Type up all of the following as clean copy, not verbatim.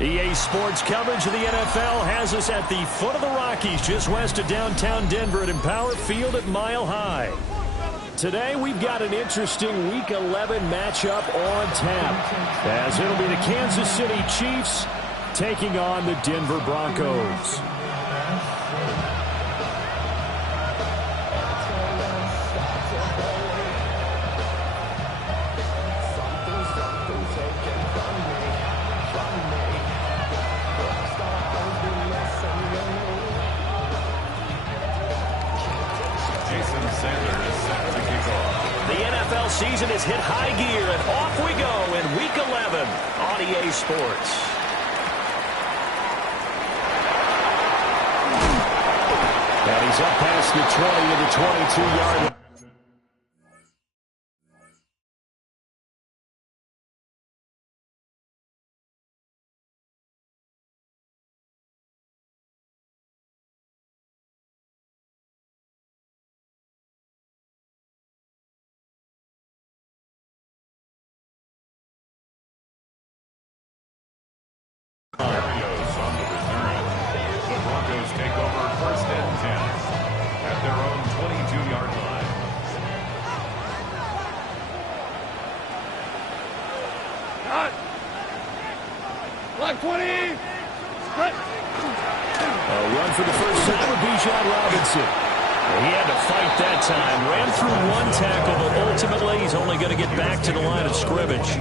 EA Sports coverage of the NFL has us at the foot of the Rockies, just west of downtown Denver at Empower Field at Mile High. Today, we've got an interesting Week 11 matchup on tap, as it'll be the Kansas City Chiefs taking on the Denver Broncos. Season has hit high gear, and off we go in Week 11 on EA Sports. And he's up past the 20 to the 22-yard line. He had to fight that time. Ran through one tackle, but ultimately he's only going to get back to the line of scrimmage.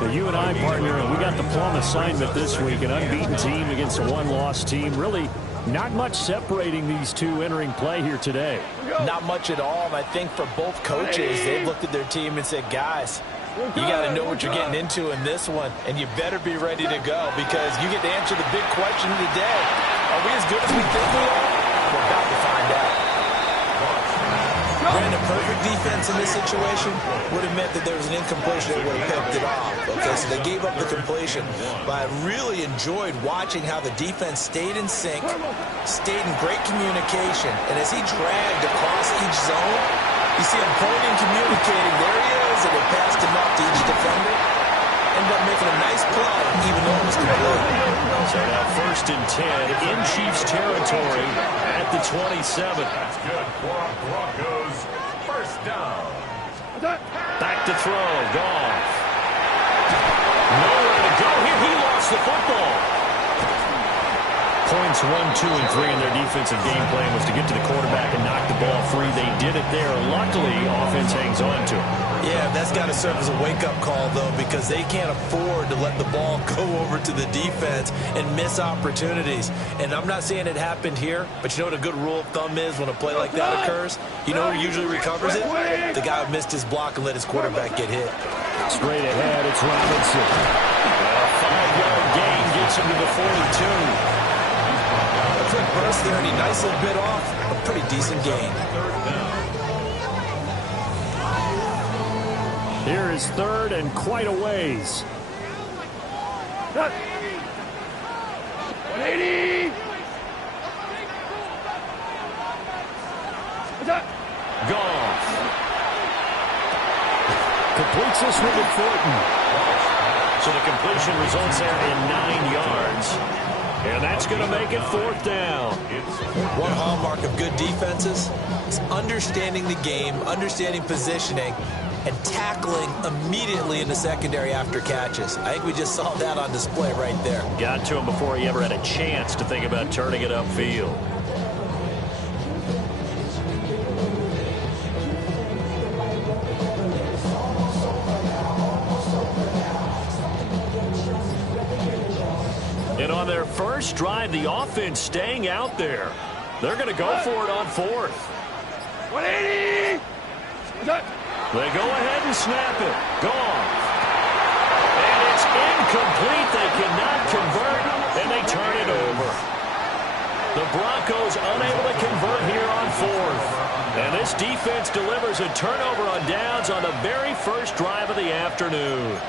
The U&I partner, we got the plum assignment this week. An unbeaten team against a one-loss team. Really not much separating these two entering play here today. Not much at all. And I think for both coaches, they've looked at their team and said, guys, you got to know what you're getting into in this one, and you better be ready to go because you get to answer the big question of the day. Are we as good as we think we are? We're about to find out. Brandon, perfect defense in this situation would have meant that there was an incompletion that would have picked it off. Okay, so they gave up the completion. But I really enjoyed watching how the defense stayed in sync, stayed in great communication, and as he dragged across each zone, you see him pointing, communicating. There he is, and it passed him up to each defender. Ended up making a nice play, even though it was complete. So now 1st and 10 in Chiefs territory at the 27. That's good for Broncos. First down. Back to throw. Goff. Nowhere to go here. He lost the football. Points 1, 2, and 3 in their defensive game plan was to get to the quarterback and knock the ball free. They did it there. Luckily, offense hangs on to it. Yeah, that's got to serve as a wake-up call, though, because they can't afford to let the ball go over to the defense and miss opportunities. And I'm not saying it happened here, but you know what a good rule of thumb is when a play like that occurs? You know who usually recovers it? The guy who missed his block and let his quarterback get hit. Straight ahead, it's Robinson. A 5-yard gain gets him to the 42. A quick burst there, and he nicely bit off a pretty decent gain. Here is 3rd and quite a ways. 180. Goff. Completes this one to Thornton. So the completion results there in 9 yards. And that's going to make it 4th down. One hallmark of good defenses is understanding the game, understanding positioning, and tackling immediately in the secondary after catches. I think we just saw that on display right there. Got to him before he ever had a chance to think about turning it upfield. And on their first drive, the offense staying out there. They're going to go for it on 4th. 180. They go ahead and snap it. Gone. And it's incomplete. They cannot convert, and they turn it over. The Broncos unable to convert here on 4th. And this defense delivers a turnover on downs on the very first drive of the afternoon.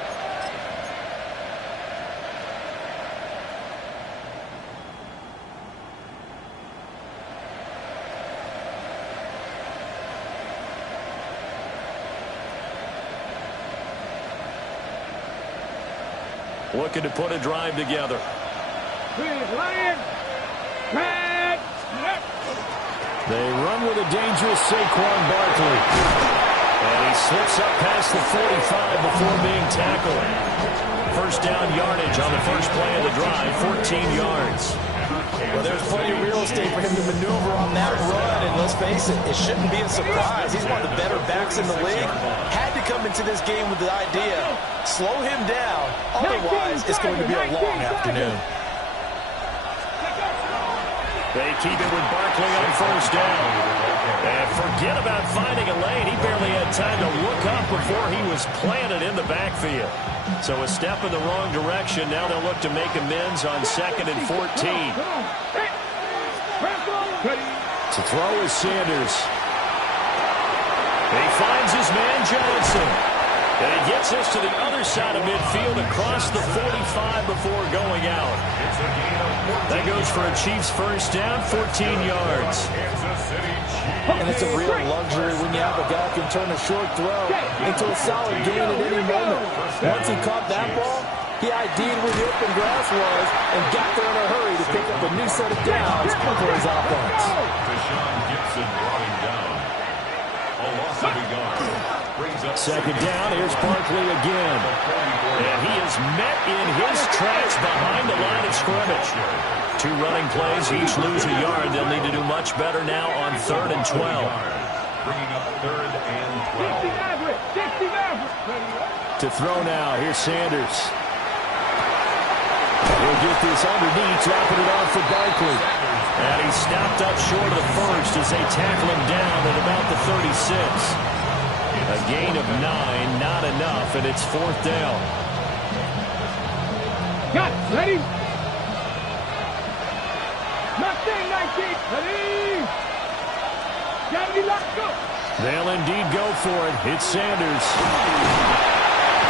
looking to put a drive together. They run with a dangerous Saquon Barkley. And he slips up past the 45 before being tackled. First down yardage on the first play of the drive, 14 yards. Well, there's plenty of real estate for him to maneuver on that run, and let's face it, it shouldn't be a surprise. He's one of the better backs in the league. Had to come into this game with the idea, slow him down, otherwise it's going to be a long afternoon. They keep it with Barkley on first down. And forget about finding a lane. He barely had time to look up before he was planted in the backfield. So a step in the wrong direction. Now they'll look to make amends on 2nd and 14. To throw is Sanders. He finds his man Johnson. And he gets us to the other side of midfield across the 45 before going out. That goes for a Chiefs first down, 14 yards. And it's a real luxury when you have a guy who can turn a short throw into a solid gain at any moment. Once he caught that ball, he ID'd where the open grass was and got there in a hurry to pick up a new set of downs for his offense. Deshaun Gibson brought him down. A loss of a yard. Second down, here's Barkley again. And he is met in his tracks behind the line of scrimmage. 2 running plays, each lose a yard. They'll need to do much better now on 3rd and 12. Bringing up 3rd and 12. To throw now, here's Sanders. He'll get this underneath, dropping it off for Barkley. And he stopped up short of the first as they tackle him down at about the 36. A gain of 9, not enough, and it's 4th down. Got it. Ready? Nothing, 19. Ready? Gotta be locked up. They'll indeed go for it. It's Sanders.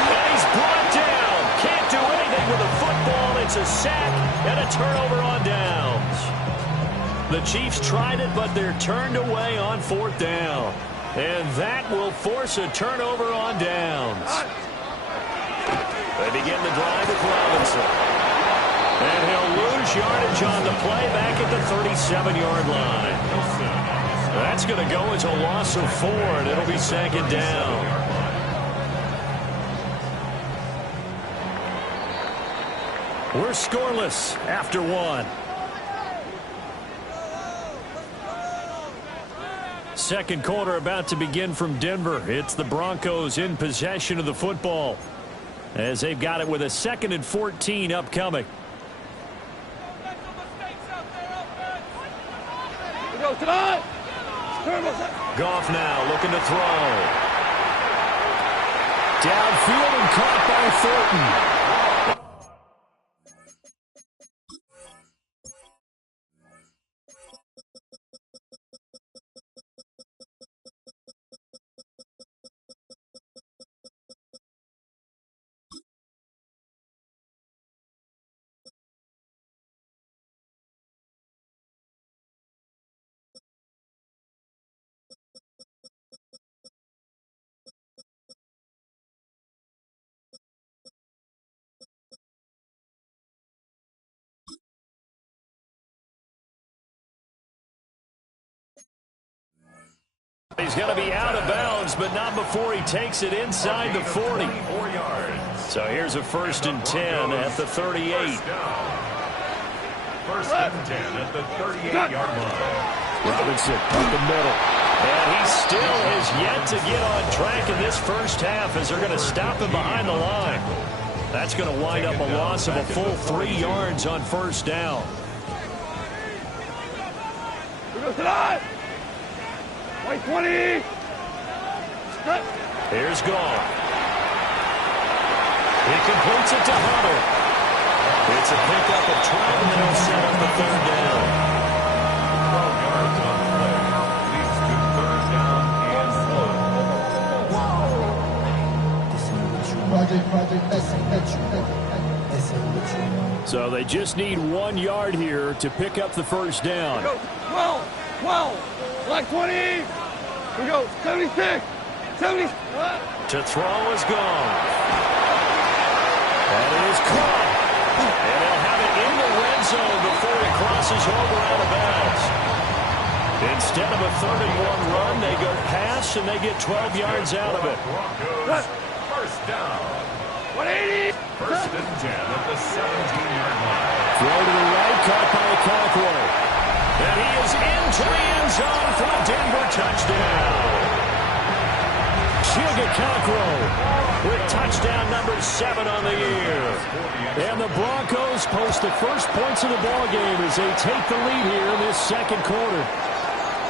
And he's brought down. Can't do anything with the football. It's a sack and a turnover on downs. The Chiefs tried it, but they're turned away on 4th down. And that will force a turnover on downs. They begin the drive with Robinson. And he'll lose yardage on the play back at the 37-yard line. That's going to go as a loss of 4, and it'll be 2nd down. We're scoreless after 1. Second quarter about to begin from Denver. It's the Broncos in possession of the football as they've got it with a 2nd and 14 upcoming. Goff now looking to throw. Downfield and caught by Thornton. He's going to be out of bounds, but not before he takes it inside the 40. So here's a 1st and 10 at the 38. 1st and 10 at the 38-yard line. Robinson up the middle. And he still has yet to get on track in this first half as they're going to stop him behind the line. That's going to wind up a loss of a full 3 yards on 1st down. White 20. Here's Goff. He completes it to Hunter. It's a pickup of 12, and they'll set up the 3rd down. 12 yards on the play. Leads to 3rd down and 4. So they just need 1 yard here to pick up the 1st down. Go. 12. Black 20. We go. 76. 70. To throw is gone. And it is caught. And they'll have it in the red zone before it crosses over out of bounds. Instead of a 31 run, they go pass, and they get 12 yards out of it. First down. 180. First and 10 at the 17-yard line. Throw to the right, caught by Okonkwo. And he is into the end zone for a Denver touchdown. Okonkwo with touchdown number 7 on the year. And the Broncos post the first points of the ballgame as they take the lead here in this second quarter.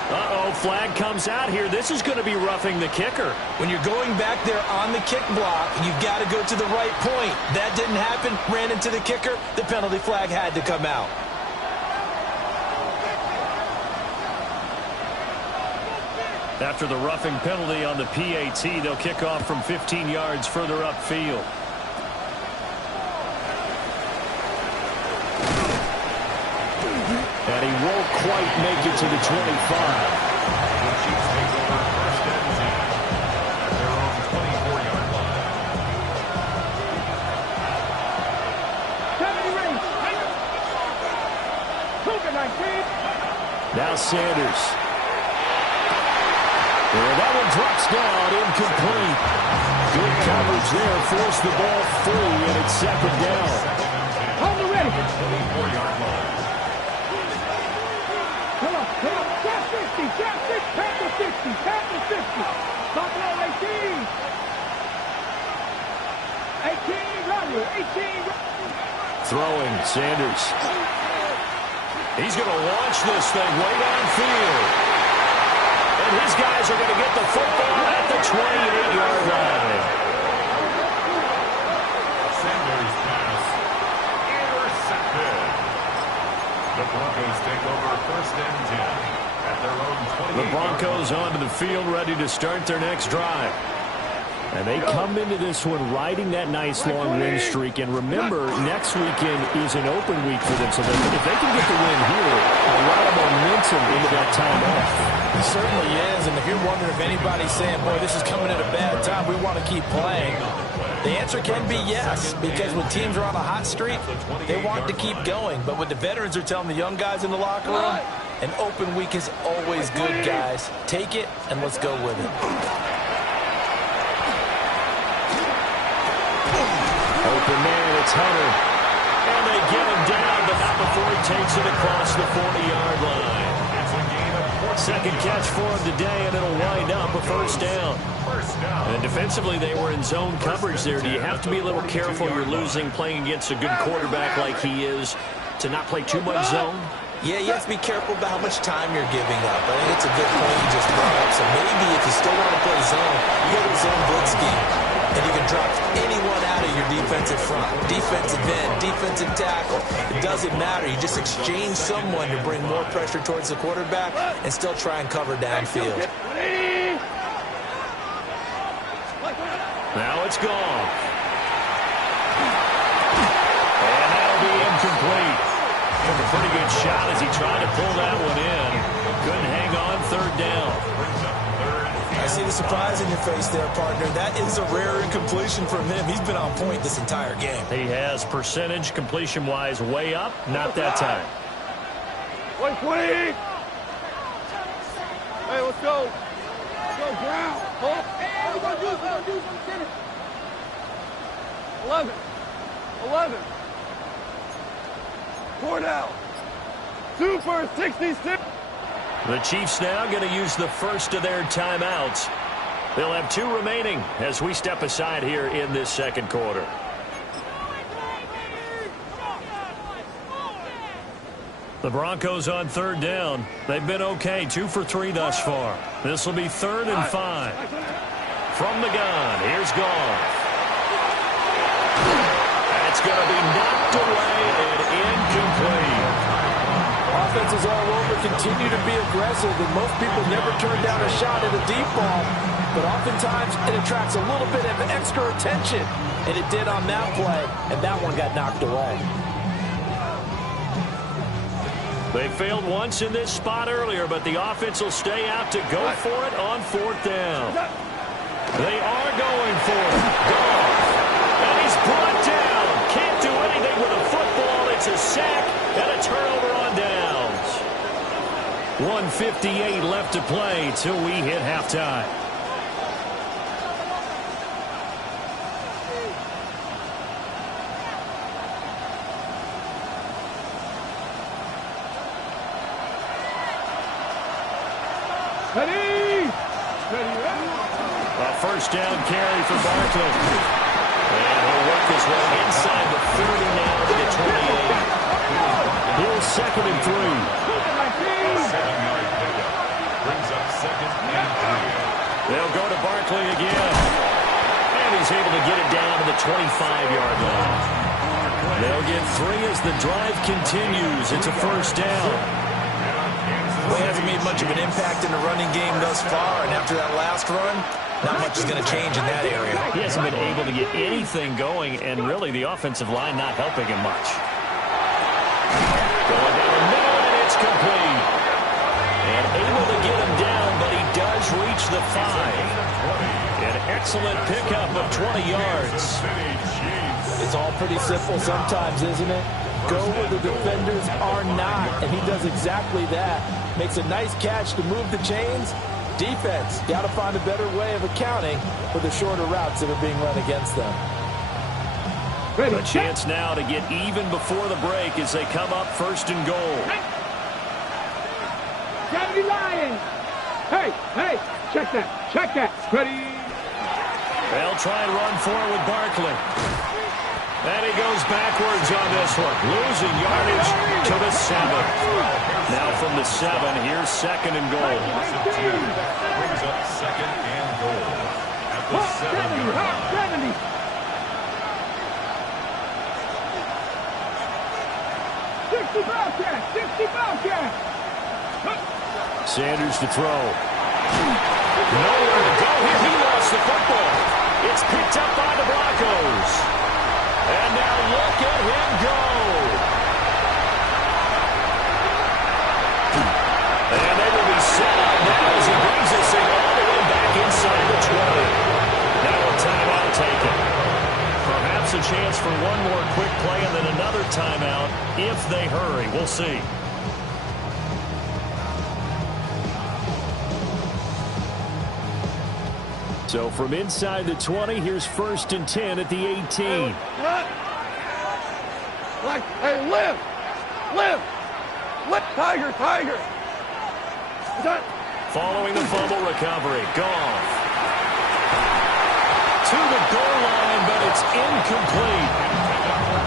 Uh-oh, flag comes out here. This is going to be roughing the kicker. When you're going back there on the kick block, you've got to go to the right point. That didn't happen. Ran into the kicker. The penalty flag had to come out. After the roughing penalty on the PAT, they'll kick off from 15 yards further upfield. And he won't quite make it to the 25. The Chiefs take over first and 10 at their own 24-yard line. Now Sanders. And that one drops down, incomplete. Good coverage there, forced the ball free, and it's second down. Hold it ready. 24-yard line. Come on. Tap 50, tap 6, tap the 50, tap the 50. Stop it on 18. 18, run it, 18. Throwing, Sanders. He's going to launch this thing way downfield. And his guys are going to get the football at the 28-yard line. Sanders' pass intercepted. The Broncos take over first and 10 at their own 28. The Broncos onto the field, ready to start their next drive. And they come into this one riding that nice long win streak. And remember, next weekend is an open week for them. So that if they can get the win here, a lot of momentum into that time off. It certainly is. And if you're wondering if anybody's saying, boy, this is coming at a bad time, we want to keep playing, the answer can be yes. Because when teams are on a hot streak, they want to keep going. But when the veterans are telling the young guys in the locker room, an open week is always good, guys. Take it and let's go with it. Open man, it's Hunter. And they get him down, but not before he takes it across the 40-yard line. Second catch for him today, and it'll wind up a first down. And defensively, they were in zone coverage there. Do you have to be a little careful? You're losing playing against a good quarterback like he is to not play too much zone? Yeah, you have to be careful about how much time you're giving up. I think it's a good point you just brought up. So maybe if you still want to play zone, you go to a zone blitz scheme. And you can drop anyone out of your defensive front. Defensive end, defensive tackle. It doesn't matter. You just exchange someone to bring more pressure towards the quarterback and still try and cover downfield. Now it's gone. And that'll be incomplete. Took a pretty good shot as he tried to pull that one in. Couldn't hang on, third down. I see the surprise in your face there, partner. That is a rare incompletion from him. He's been on point this entire game. He has percentage completion-wise way up. Not that time. 120. Hey, let's go. Let's go, ground. Hey, we're going to do something. 11. 4 down. 2 for 66. The Chiefs now going to use the first of their timeouts. They'll have 2 remaining as we step aside here in this second quarter. The Broncos on third down. They've been okay, 2 for 3 thus far. This will be 3rd and 5. From the gun, here's Goff. That's going to be knocked away and incomplete. Offenses all over continue to be aggressive, and most people never turn down a shot at a deep ball. But oftentimes, it attracts a little bit of extra attention, and it did on that play, and that one got knocked away. They failed once in this spot earlier, but the offense will stay out to go for it on 4th down. They are going for it. Goff. And he's brought down. It's a sack and a turnover on downs. 1:58 left to play till we hit halftime. Ready? A first down carry for Barkley. And he'll work his way inside the 30 now to the 28. Here's 2nd and 3. A 7-yard pickup. Brings up 2nd and 3. They'll go to Barkley again. And he's able to get it down to the 25-yard line. They'll get 3 as the drive continues. It's a first down. Well, he hasn't made much of an impact in the running game thus far, and after that last run, not much is going to change in that area. He hasn't been able to get anything going, and really the offensive line not helping him much. Going down the middle, and it's complete. And able to get him down, but he does reach the 5. An excellent pickup of 20 yards. It's all pretty simple sometimes, isn't it? Go where the defenders are not, and he does exactly that. Makes a nice catch to move the chains. Defense, got to find a better way of accounting for the shorter routes that are being run against them. A chance now to get even before the break as they come up 1st and goal. 70 Lions. Hey, check that. Ready? They'll try and run for it with Barkley. And he goes backwards on this one. Losing yardage to the 7. Now from the 7, here's 2nd and goal. Brings up 2nd and goal at the 7-yard line. 60 Bobcat. Sanders to throw. Nowhere to go here. He lost the football. It's picked up by the Broncos. And now look at him go. And they will be set up now as he brings this thing all the way back inside the 20. Now a timeout taken. Perhaps a chance for one more quick play and then another timeout if they hurry. We'll see. So from inside the 20, here's 1st and 10 at the 18. Hey, live, Tiger. Following the fumble recovery, Goff. To the goal line, but it's incomplete.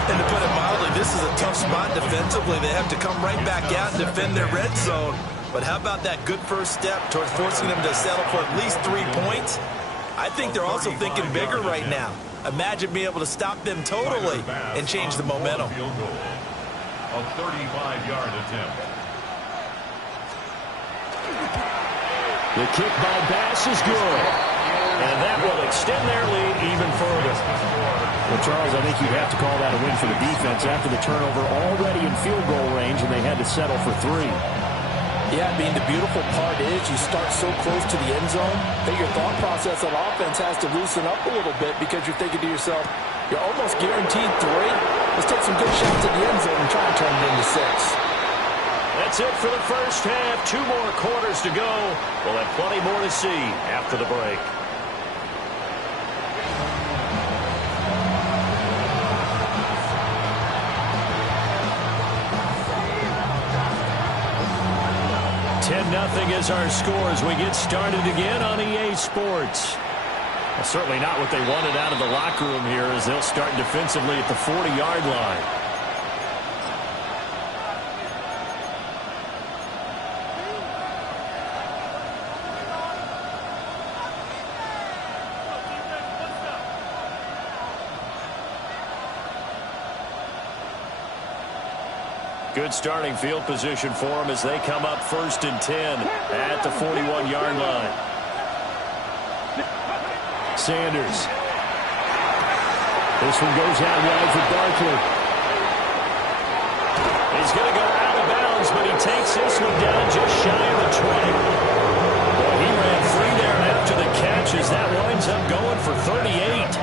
And to put it mildly, this is a tough spot defensively. They have to come right back out and defend their red zone. But how about that good first step towards forcing them to settle for at least 3 points? I think they're also thinking bigger right now. Imagine being able to stop them totally and change the momentum. A 35-yard attempt. The kick by Bass is good. And that will extend their lead even further. Well, Charles, I think you'd have to call that a win for the defense after the turnover already in field goal range, and they had to settle for 3. Yeah, I mean, the beautiful part is you start so close to the end zone that your thought process on offense has to loosen up a little bit because you're thinking to yourself, you're almost guaranteed 3. Let's take some good shots at the end zone and try and turn it into 6. That's it for the first half. 2 more quarters to go. We'll have plenty more to see after the break. Nothing is our score as we get started again on EA Sports. Well, certainly not what they wanted out of the locker room here as they'll start defensively at the 40-yard line. Good starting field position for them as they come up 1st and 10 at the 41-yard line. Sanders. This one goes out wide for Barkley. He's going to go out of bounds, but he takes this one down just shy of the 20. Well, he ran free there after the catch as that winds up going for 38.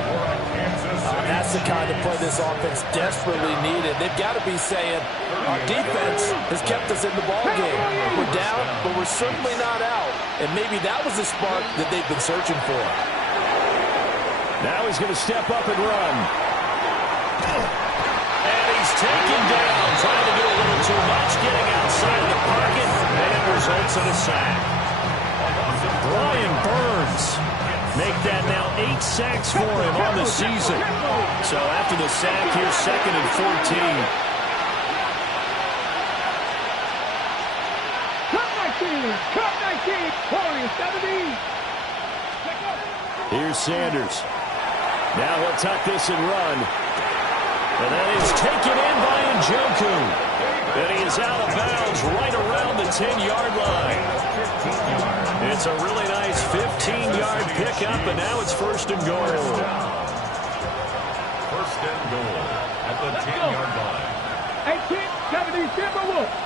That's the kind of play this offense desperately needed. They've got to be saying, our defense has kept us in the ballgame. We're down, but we're certainly not out. And maybe that was the spark that they've been searching for. Now he's going to step up and run. And he's taken down, trying to do a little too much, getting outside of the pocket, and it results in a sack. Brian Burns make that now 8 sacks for him on the season. So after the sack, here's 2nd and 14. Cut 19, 20, 17. Here's Sanders. Now he'll tuck this and run. And that is taken in by Njoku. And he is out of bounds right around the 10-yard line. It's a really nice 15-yard pickup, and now it's 1st and goal. 1st and goal at the 10-yard line. 18, 17, Timberwolves.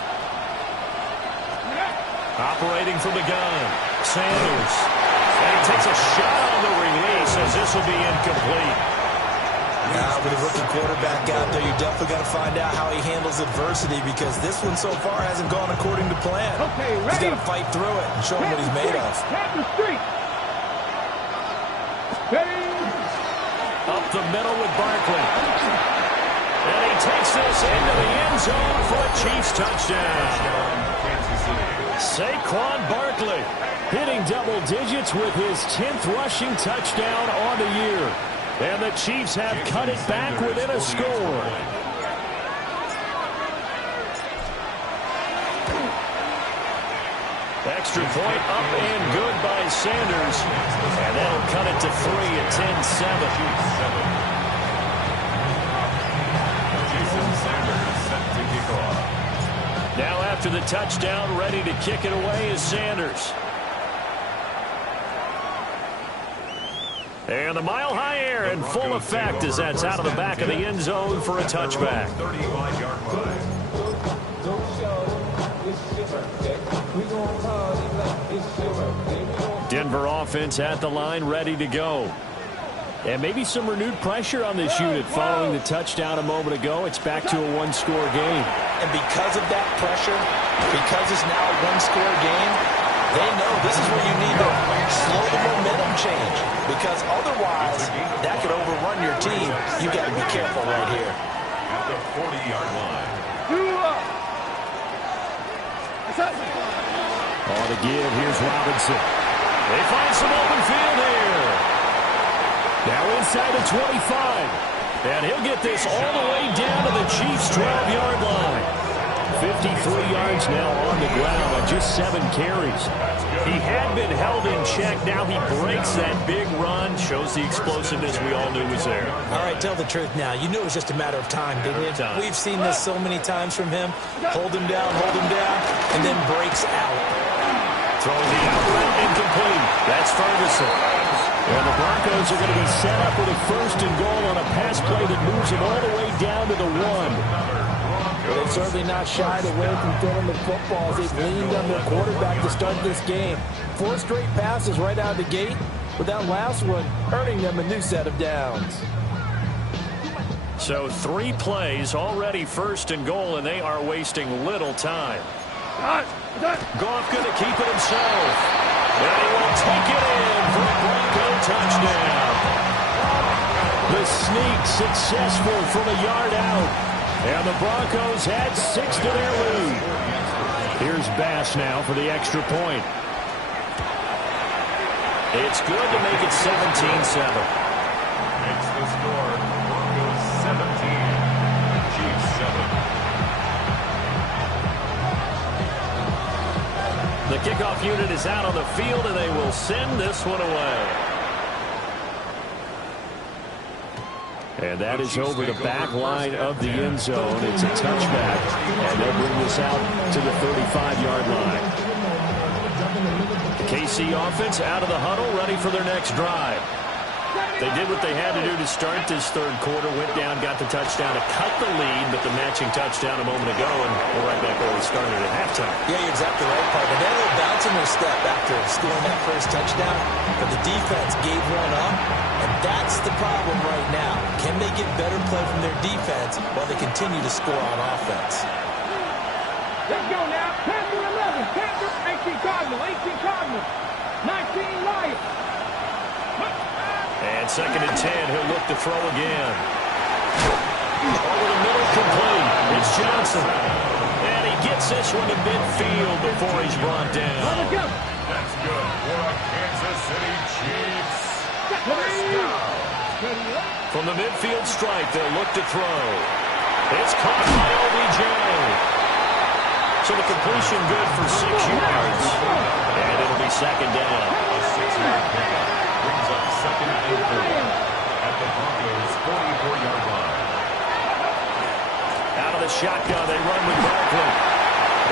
Operating from the gun, Sanders. And he takes a shot on the release as this will be incomplete. Now, with a rookie quarterback out there, you definitely got to find out how he handles adversity, because this one so far hasn't gone according to plan. Okay, ready? He's got to fight through it and show him what he's made of. Tap the street. Ready? Up the middle with Barkley. And he takes this into the end zone for a Chiefs touchdown. Saquon Barkley hitting double digits with his 10th rushing touchdown on the year. And the Chiefs have cut it back within a score. Extra point up and good by Sanders. And that'll cut it to 3 at 10-7. Jason Sanders set to kick off. Now after the touchdown, ready to kick it away is Sanders. And the mile-high air in full effect as that's out of the back of the end zone for a touchback. 35-yard line. Denver offense at the line, ready to go. And maybe some renewed pressure on this unit following the touchdown a moment ago. It's back to a one-score game. And because of that pressure, because it's now a one-score game, they know this is where you need to slow the momentum change, because otherwise that could overrun your team. You got to be careful right here. At the 40-yard line. On the give, here's Robinson. They find some open field here. Now inside the 25. And he'll get this all the way down to the Chiefs' 12-yard line. 53 yards now on the ground on just 7 carries. He had been held in check. Now he breaks that big run. Shows the explosiveness we all knew was there. All right, tell the truth now. You knew it was just a matter of time, didn't you? We've seen this so many times from him. Hold him down, and then breaks out. Throwing the out route incomplete. That's Ferguson. And the Broncos are going to be set up with a 1st and goal on a pass play that moves them all the way down to the 1. They've certainly not shied away from throwing the footballs. They've leaned on their quarterback to start this game. 4 straight passes right out of the gate, with that last one earning them a new set of downs. So 3 plays, already 1st and goal, and they are wasting little time. Goff going to keep it himself. And he will take it in for a Bronco touchdown. The sneak successful from a yard out. And the Broncos had 6 to their lead. Here's Bass now for the extra point. It's good to make it 17-7. Makes the score Broncos 17, Chiefs 7. The kickoff unit is out on the field, and they will send this one away. And that is over the back line of the end zone. It's a touchback. And they'll bring this out to the 35-yard line. The KC offense out of the huddle, ready for their next drive. They did what they had to do to start this 3rd quarter. Went down, got the touchdown to cut the lead, but the matching touchdown a moment ago, and we're right back where we started at halftime. Yeah, you're exactly right, partner. They had a little bounce in their step after scoring that first touchdown, but the defense gave one up, and that's That's the problem right now. Can they get better play from their defense while they continue to score on offense? Let's go now. Panther 11. Panther 18 Cardinal. 18 Cardinal. 19 Lions. And 2nd and 10. He'll look to throw again. Over the middle, complete. It's Johnson. And he gets this one to midfield before he's brought down. That's good for a Kansas City Chiefs. First down. From the midfield strike, they'll look to throw. It's caught by OBJ. So the completion good for 6 yards. And it'll be 2nd down. A 6-yard pickup brings up 2nd and 4 at the Broncos' 44-yard line. Out of the shotgun, they run with Barkley.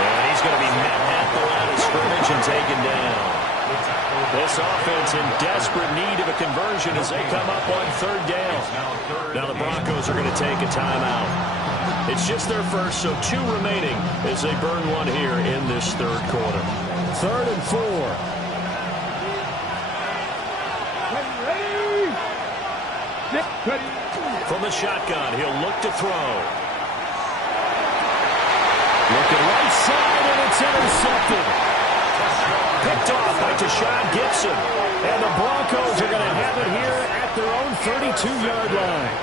And he's going to be met at the line of scrimmage and taken down. This offense in desperate need of a conversion as they come up on 3rd down. Now the Broncos are going to take a timeout. It's just their first, so 2 remaining as they burn one here in this 3rd quarter. 3rd and 4. From the shotgun, he'll look to throw. Looking right side, and it's intercepted. Picked off by Tashawn Gibson. And the Broncos are going to have it here at their own 32-yard line.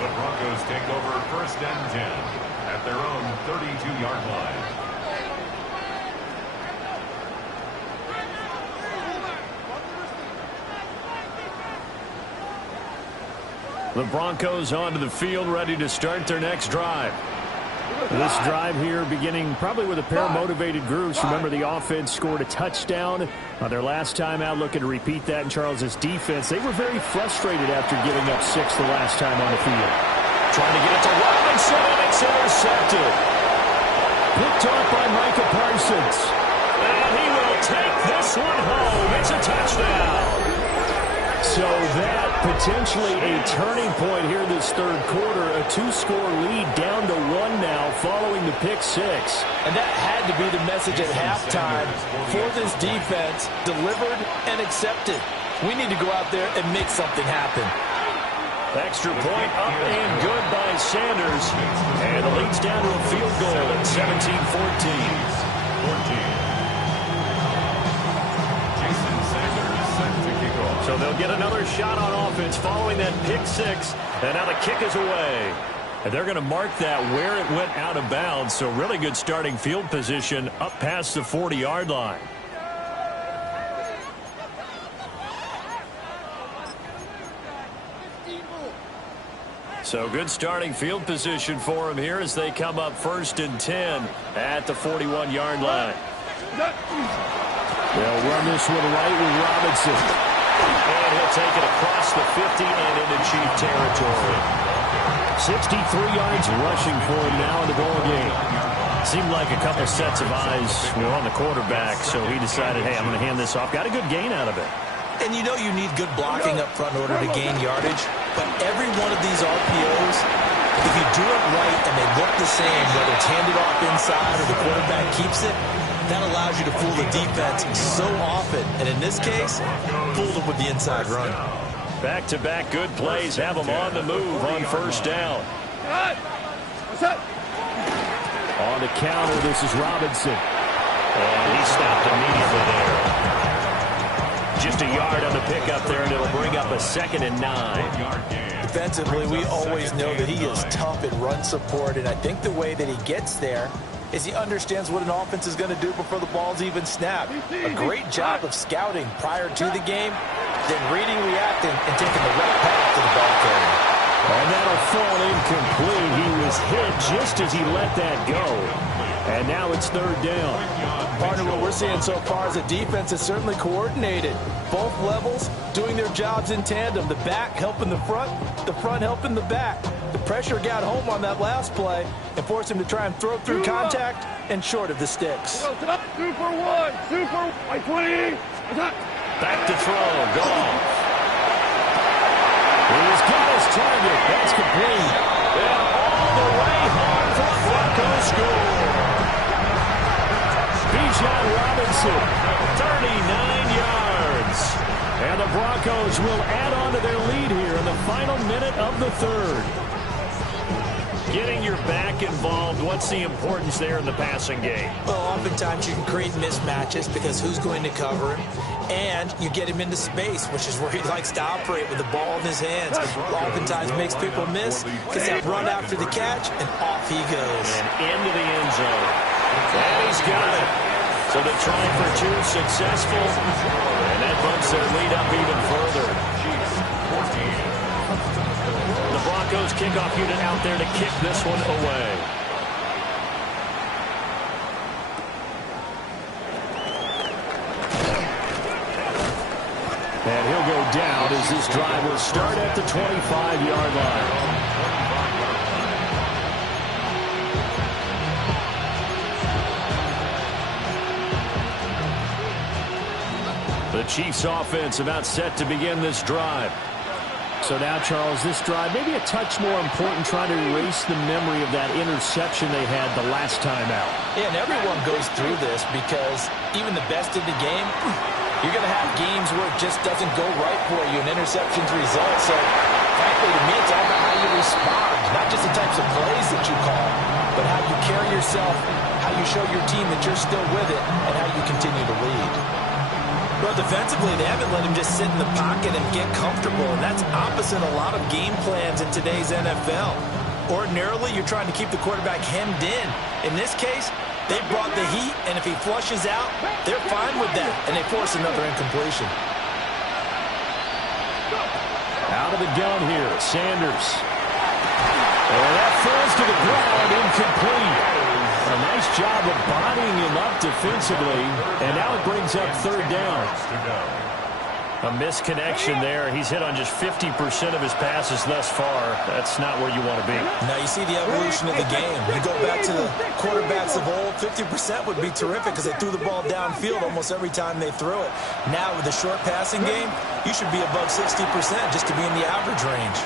The Broncos take over 1st and 10 at their own 32-yard line. The Broncos onto the field, ready to start their next drive. This drive here beginning probably with a pair of motivated groups. Remember, the offense scored a touchdown their last time out, looking to repeat that in Charles's defense. They were very frustrated after giving up 6 the last time on the field. Trying to get it to Robinson, and it's intercepted. Picked off by Micah Parsons. And he will take this one home. It's a touchdown. So that potentially a turning point here this 3rd quarter. A 2-score lead down to 1 now following the pick 6. And that had to be the message at halftime for this defense, delivered and accepted. We need to go out there and make something happen. Extra point up and good by Sanders. And the lead's down to a field goal at 17-14. So they'll get another shot on offense following that pick 6. And now the kick is away. And they're going to mark that where it went out of bounds. So really good starting field position up past the 40-yard line. So good starting field position for them here as they come up 1st and 10 at the 41-yard line. They'll run this one right with Robinson. And he'll take it across the 50 and into Chief territory. 63 yards rushing for him now in the ball game. Seemed like a couple sets of eyes were on the quarterback, so he decided, hey, I'm going to hand this off. Got a good gain out of it. And you know you need good blocking up front in order to gain yardage. But every one of these RPOs, if you do it right and they look the same, whether it's handed off inside or the quarterback keeps it, that allows you to fool the defense so often. And in this case, fooled them with the inside run. Back-to-back good plays have them on the move on 1st down. What's up? On the counter, this is Robinson. And he stopped immediately there. Just a yard on the pickup there, and it'll bring up a 2nd and 9. Defensively, we always know that he is tough in run support, and I think the way that he gets there is he understands what an offense is going to do before the ball's even snapped. A great job of scouting prior to the game, then reading, reacting, and taking the right path to the ball carrier. And that'll fall incomplete. He was hit just as he let that go. And now it's 3rd down. Partner, what we're seeing so far is a defense is certainly coordinated. Both levels doing their jobs in tandem. The back helping the front helping the back. The pressure got home on that last play and forced him to try and throw through contact and short of the sticks. Super 1. Super 20. Back to throw. Goff. He's got his target. That's complete. And all the way home for the Broncos score. Bijan Robinson, 39 yards. And the Broncos will add on to their lead here in the final minute of the third. Getting your back involved, what's the importance there in the passing game? Well, oftentimes you can create mismatches because who's going to cover him? And you get him into space, which is where he likes to operate with the ball in his hands. Oftentimes makes people miss, gets that run after the catch, and off he goes. And into the end zone. And he's got it. So they're trying for two, successful. And that bumps their lead up even further. The Broncos kickoff unit out there to kick this one away. And he'll go down as this drive will start at the 25-yard line. The Chiefs offense about set to begin this drive. So now, Charles, this drive maybe a touch more important, trying to erase the memory of that interception they had the last time out. Yeah, and everyone goes through this because even the best in the game, you're going to have games where it just doesn't go right for you, and interceptions result. So, frankly, to me, it's all about how you respond, not just the types of plays that you call, but how you carry yourself, how you show your team that you're still with it, and how you continue to lead. Well, defensively, they haven't let him just sit in the pocket and get comfortable, and that's opposite a lot of game plans in today's NFL. Ordinarily, you're trying to keep the quarterback hemmed in. In this case, they brought the heat, and if he flushes out, they're fine with that, and they force another incompletion. Out of the gun here, Sanders. And that falls to the ground, incomplete. A nice job of bodying him up defensively, and now it brings up third down. A misconnection there. He's hit on just 50% of his passes thus far. That's not where you want to be. Now you see the evolution of the game. You go back to the quarterbacks of old, 50% would be terrific because they threw the ball downfield almost every time they threw it. Now with the short passing game, you should be above 60% just to be in the average range.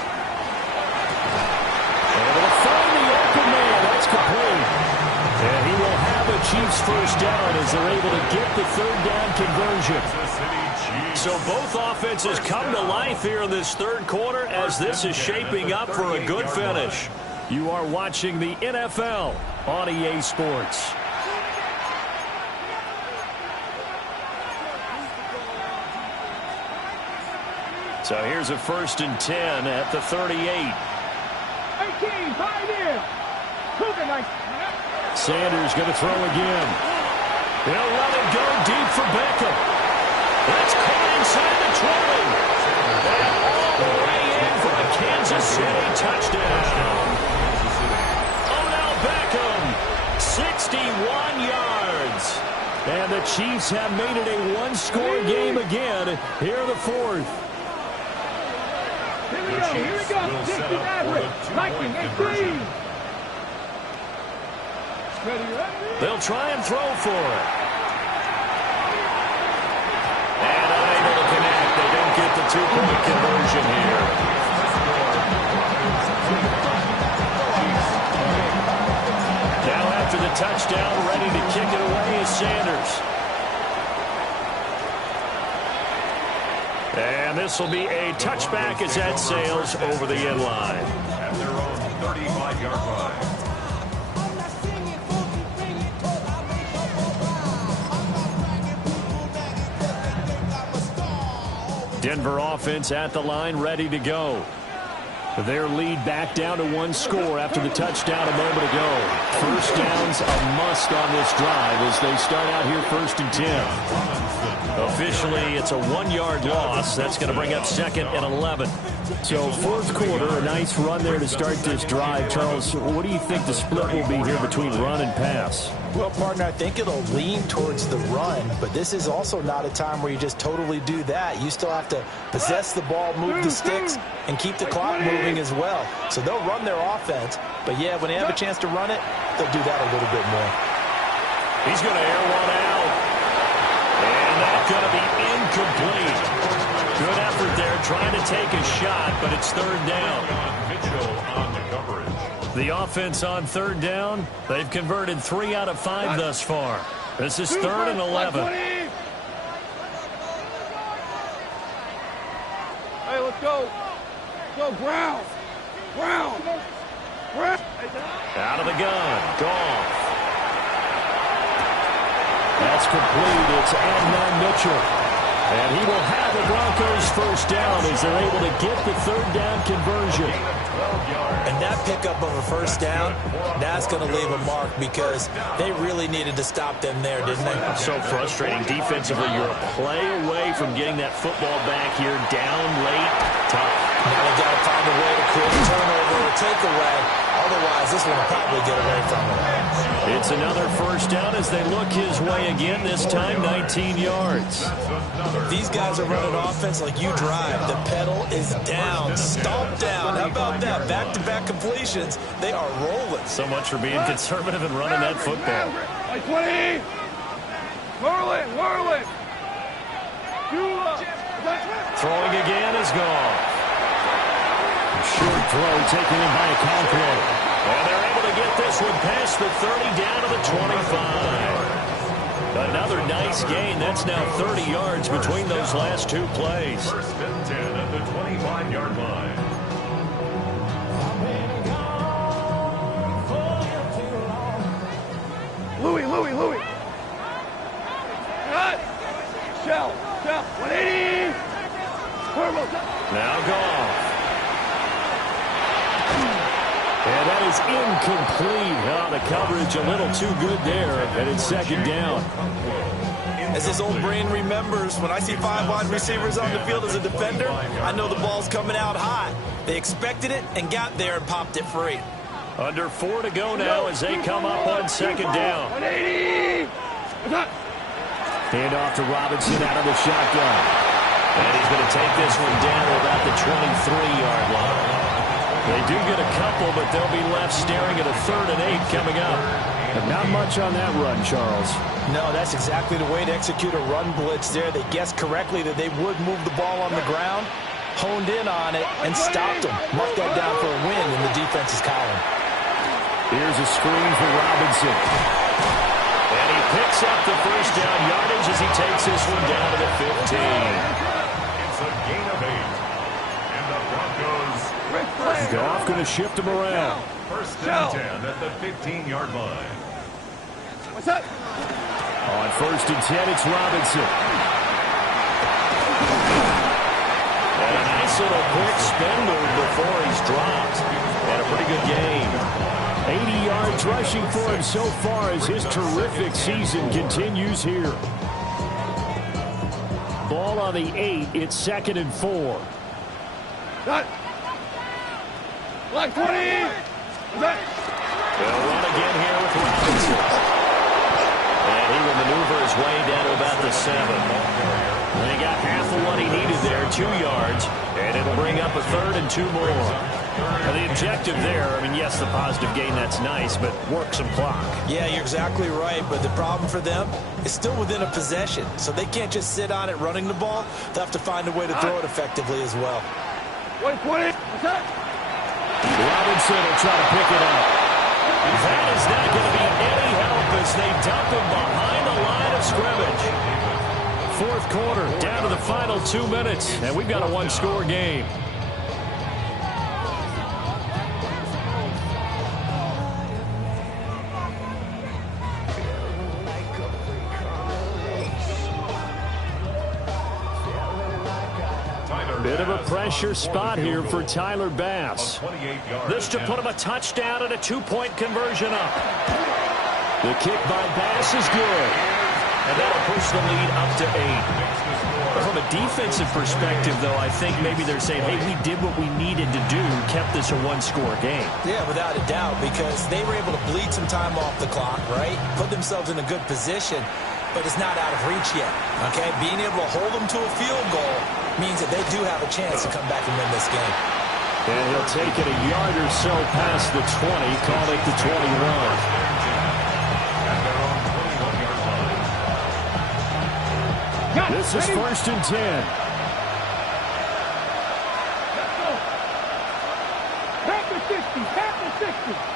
Able to find the open man. That's complete. And he will have a Chiefs first down as they're able to get the third down conversion. So both offenses come to life here in this third quarter as this is shaping up for a good finish. You are watching the NFL on EA Sports. So here's a 1st and 10 at the 38. 18, pioneer. Cougar, nice. Sanders going to throw again. They'll let it go deep for Beckham. That's caught inside the 20. And all the way in for a Kansas City touchdown. Odell Beckham, 61 yards. And the Chiefs have made it a one-score game again here in the fourth. Here we go. 69 Viking, 18. They'll try and throw for it. And unable to connect. They don't get the two-point conversion here. Now after the touchdown, ready to kick it away is Sanders. And this will be a touchback as that sails over the end line. At their own 35-yard line. Denver offense at the line, ready to go. Their lead back down to one score after the touchdown a moment ago. First down's a must on this drive as they start out here 1st and 10. Officially, it's a 1-yard loss. That's going to bring up 2nd and 11. So fourth quarter, a nice run there to start this drive. Charles, what do you think the split will be here between run and pass? Well, partner, I think it'll lean towards the run, but this is also not a time where you just totally do that. You still have to possess the ball, move the sticks, and keep the clock moving as well. So they'll run their offense, but yeah, when they have a chance to run it, they'll do that a little bit more. He's going to air one out. And that's going to be incomplete. Good effort there, trying to take a shot, but it's third down. Mitchell on the coverage. The offense on third down, they've converted 3 out of 5 thus far. This is 3rd and 11. Hey, let's go. Go, ground. Ground. Ground. Out of the gun. Goff. That's complete. It's Adnan Mitchell. And he will have the Broncos first down as they're able to get the third down conversion. And that pickup of a first down, that's going to leave a mark because they really needed to stop them there, didn't they? So frustrating. Defensively, you're a play away from getting that football back here. Down late. Tough. Now they've got to find a way to create a turnover or takeaway. Otherwise, this one will probably get away from them. It's another first down as they look his way again, this time 19 yards. These guys are running offense like you drive. The pedal is down, stomp down. How about that? Back-to-back completions. They are rolling. So much for being conservative and running that football. Like 20. Whirl it, whirl it. Throwing again is gone. Short throw taken in by Okonkwo. And they're able to get this one past the 30 down to the 25. Another nice gain. That's now 30 yards between those last two plays. First and 10 at the 25-yard line. Louis. Cut. Shell. 180. Now Goff. And that is incomplete. Oh, the coverage a little too good there, and it's second down. As his old brain remembers, when I see 5 wide receivers on the field as a defender, I know the ball's coming out high. They expected it and got there and popped it free. Under 4 to go now as they come up on second down. 180. Hand off to Robinson out of the shotgun. And he's going to take this one down to about the 23-yard line. They do get a couple, but they'll be left staring at a 3rd and 8 coming up. But not much on that run, Charles. No, that's exactly the way to execute a run blitz there. They guessed correctly that they would move the ball on the ground, honed in on it, and stopped them. Mark that down for a win in the defense's column. Here's a screen for Robinson. And he picks up the first down yardage as he takes this one down to the 15. It's a gain of 8. And the Broncos Goff going to shift him around. first and 10 at the 15-yard line. What's up? On first and 10, it's Robinson. And a nice little quick spin move before he's dropped. And a pretty good game. 80 yards rushing for him so far as his terrific season continues here. Ball on the 8. It's 2nd and 4. Cut. Like 20. They'll run again here with Robinson. And he will maneuver his way down to about the 7. They got half of what he needed there, 2 yards. And it'll bring up a 3rd and 2 more. Now the objective there, I mean, yes, the positive gain, that's nice, but work some clock. Yeah, you're exactly right, but the problem for them is still within a possession, so they can't just sit on it running the ball. They'll have to find a way to throw it effectively as well. 20. What's up? Robinson will try to pick it up. That is not going to be any help as they dump him behind the line of scrimmage. 4th quarter, down to the final 2 minutes, and we've got a 1-score game. Bit of a pressure spot here for Tyler Bass. This to put him a touchdown and a 2-point conversion up. The kick by Bass is good. And that'll push the lead up to 8. From a defensive perspective, though, I think maybe they're saying, hey, we did what we needed to do, kept this a 1-score game. Yeah, without a doubt, because they were able to bleed some time off the clock, right? Put themselves in a good position, but it's not out of reach yet, okay? Being able to hold them to a field goal means that they do have a chance to come back and win this game. And he'll take it a yard or so past the 20, call it the 21. This is 1st and 10. Let's go. Half the 60.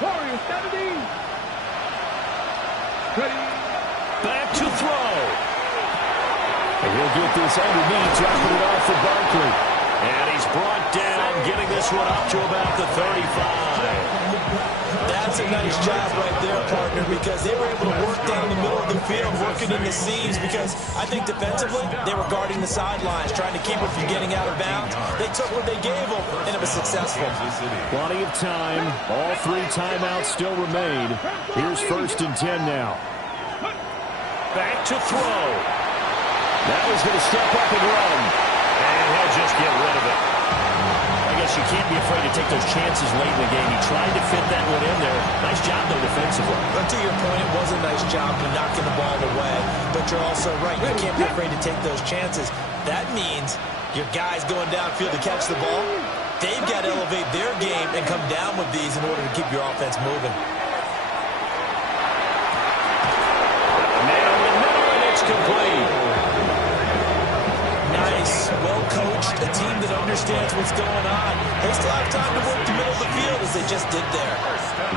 Warriors 17. Ready. Back to throw. And he'll get this underneath, dropping it off for Barkley. And he's at the 35. That's a nice job right there, partner, because they were able to work down the middle of the field, working in the seams, because I think defensively, they were guarding the sidelines, trying to keep it from getting out of bounds. They took what they gave them, and it was successful. Plenty of time. All 3 timeouts still remain. Here's 1st and 10 now. Back to throw. Now he's going to step up and run. And he'll just get rid of it. I guess you can't be afraid to take those chances late in the game. He tried to fit that one in there. Nice job, though, defensively. But to your point, it was a nice job of knocking the ball away. But you're also right. You can't be afraid to take those chances. That means your guys going downfield to catch the ball, they've got to elevate their game and come down with these in order to keep your offense moving. Man in the middle, and it's complete. Nice, well-coached, a team that understands what's going on. They still have time to work the middle of the field as they just did there.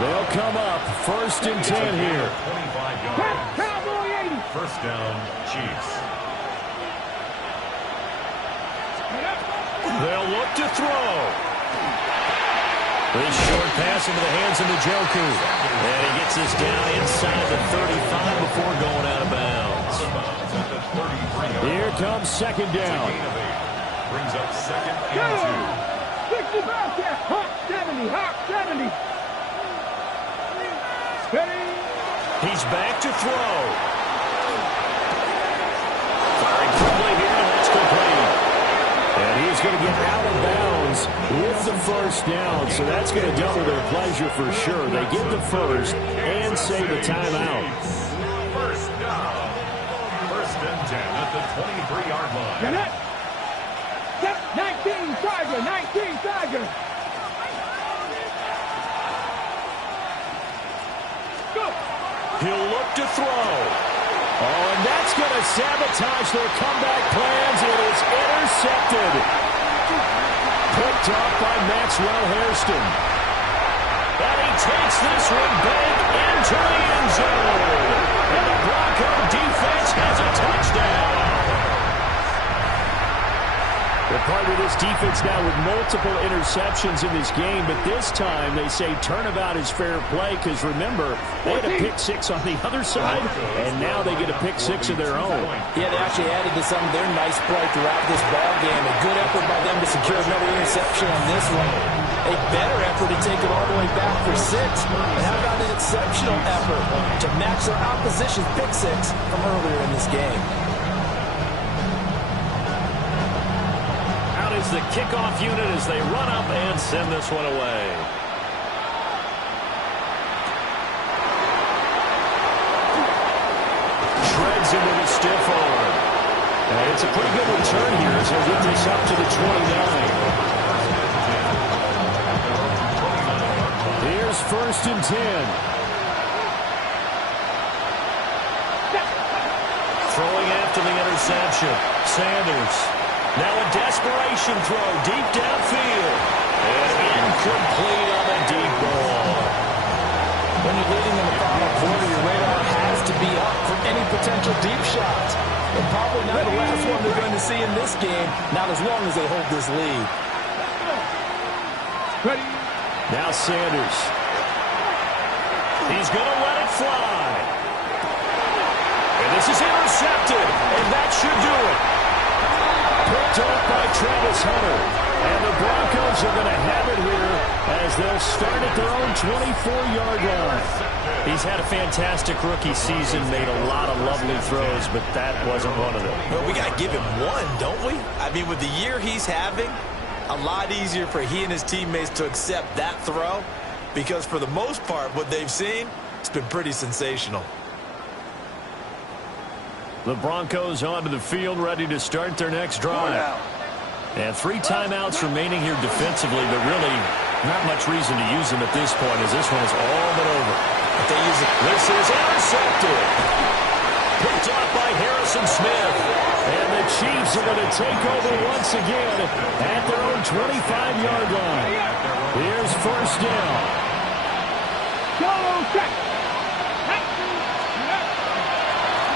They'll come up 1st and 10 here. 25 yards. Cowboy 80. First down, Chiefs. They'll look to throw. This short pass into the hands of Njoku. And he gets this down inside the 35 before going out of bounds. Here comes 2nd down. Brings up 2nd and 60 Bobcat. Hawk 70. Hawk 70. Steady. He's back to throw. Firing quickly here, and that's complete. And he's going to get out of bounds with the 1st down. So that's going to double their pleasure for sure. They get the 1st and save a timeout. 1st down. 1st and 10 at the 23-yard line. Get it. 19 Tiger. 19 Tiger. Go. He'll look to throw. Oh, and that's going to sabotage their comeback plans. It is intercepted. Picked off by Maxwell Hairston. And he takes this one back into the end zone. And the Bronco defense has a touchdown. They're part of this defense now with multiple interceptions in this game, but this time they say turnabout is fair play because, remember, they had a pick 6 on the other side, and now they get a pick 6 of their own. Yeah, they actually added to some of their nice play throughout this ball game. A good effort by them to secure another interception on this one. A better effort to take it all the way back for 6. And how about an exceptional effort to match their opposition's pick 6 from earlier in this game? Out is the kickoff unit as they run up and send this one away. Shreds into the stiff arm. And it's a pretty good return here as he'll get this up to the 29. Here's 1st and 10. Throwing after the interception. Sanders. Now a desperation throw deep downfield. And incomplete on the deep ball. When you're leading in the final quarter, your radar has to be up for any potential deep shots. And probably not the last one they're going to see in this game, not as long as they hold this lead. Ready. Now Sanders. He's going to let it fly. And this is intercepted. And that should do it. Picked up by Travis Hunter. And the Broncos are going to have it here as they'll start at their own 24-yard line. He's had a fantastic rookie season, made a lot of lovely throws, but that wasn't one of them. Well, we got to give him one, don't we? I mean, with the year he's having, a lot easier for he and his teammates to accept that throw because for the most part, what they've seen, it's been pretty sensational. The Broncos onto the field, ready to start their next drive. And 3 timeouts remaining here defensively, but really not much reason to use them at this point as this one is all but over. If they use it. This is intercepted. Picked off by Harrison Smith. And the Chiefs are going to take over once again at their own 25-yard line. Here's 1st down. Go check.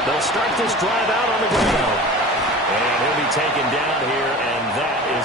They'll start this drive out on the ground. And he'll be taken down here, and that is